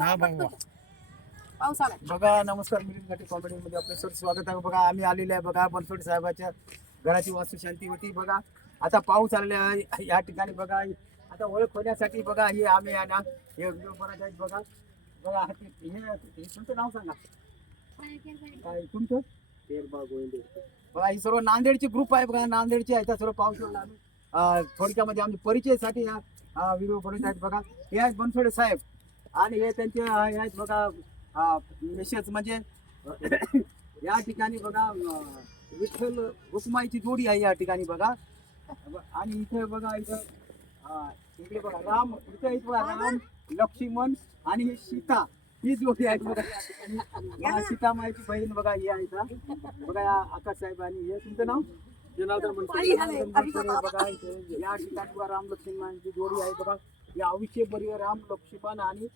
हा बघा बघा. नमस्कार मिलिंद कॉमेडी मध्ये आपलं सर स्वागत आहे. बघा आम्ही आलेले आहे बघा बनसोडे साहेबाच्या घराची वास्तुशांती होती बघा आता पाऊस आलेला आहे. या ठिकाणी बघा आता ओळख होण्यासाठी बघा हे आम्ही आहे ना हे आहेत बघा. बघा हे तुमचं नाव सांगा. काय तुमचं? बघा ही सर्व नांदेडची ग्रुप आहे बघा नांदेडची आहे. त्या सर्व पाऊस थोडक्यामध्ये आम्ही परिचयासाठी व्हिडिओ बनवत आहेत बघा. हे आहेत बनसोडे साहेब. आणि हे त्यांचे हे आहेत बघा मिसेस म्हणजे या ठिकाणी बघा विठ्ठल रुक्माईची जोडी आहे या ठिकाणी बघा. आणि इथे बघा इथं इकडे बघा राम इथे बघा राम लक्ष्मण आणि हे सीता. ही जोडी आहे बघा. या सीतामाईची बहीण बघा ही आहे. बघा या आकाश साहेब आणि हे तुमचं नाव? जनार्दन या ठिकाणी राम लक्ष्मणांची जोडी आहे बघा. या आयुष्य बरी राम लक्ष्मण आणि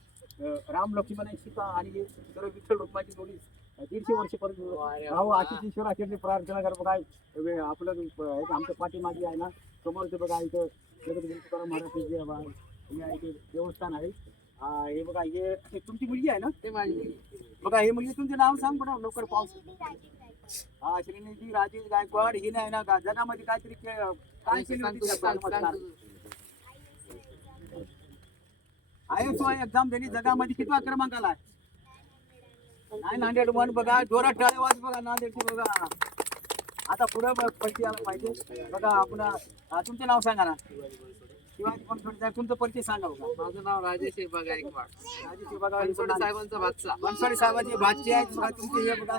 राम लक्ष्मण आणि सीता आणि हे सर्व विठ्ठल रुक्माची जोडी दीडशे वर्षपर्यंत भाऊ आशिष ईश्वर आचरणी प्रार्थना कर बघा. आपलं आमच्या पाठीमागे आहे ना. समोरचे बघा इथं जगद्गुरु तुकाराम महाराज देवस्थान आहे. हे बघा हे तुमची मुलगी आहे ना? ते माझी. बघा हे मुलगी तुमचं नाव सांग बघा लवकर पाऊस हा श्रीनिधी राजेश गायकवाड ही नाही ना गा- जगामध्ये काहीतरी के- काय केली होती त्या? तुझं. आय एक्झाम दिली जगामध्ये कितवा क्रमांक आला नाईन हंड्रेड वन बघा जोरात टाळे वाज बघा नांदेडची बघा. आता पुढे परिचय आला पाहिजे. बघा आपण अं, तुमचं नाव सांगा ना. शिवाजी थोडं तुमचं परिचय सांगा बघा. माझं नाव राजेश आहे बघा गायकवाड. राजेश बघा बनसोडे साहेबांचा बादशाह. बनसोडे साहेबांचे भाचे आहेत. बघा तुमचे हे बघा.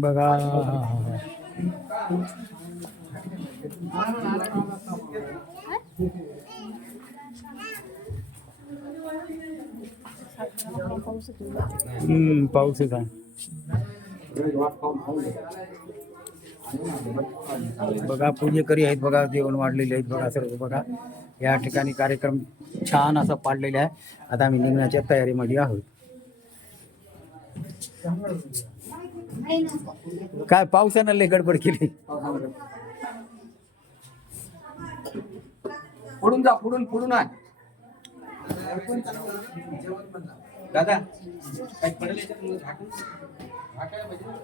बघा. पाऊस पाऊसच आहे. बघा पूजेकरी आहेत बघा जेवण वाढलेले आहेत बघा सर्व बघा. या ठिकाणी कार्यक्रम छान असा पाडलेला आहे. आता आम्ही निघण्याच्या तयारीमध्ये आहोत. काय पावसानं लय गडबड केली. पुढून जा पुढून पुढून आहे दादा काही पडेल याच्यात झाकून? झाकायला पाहिजे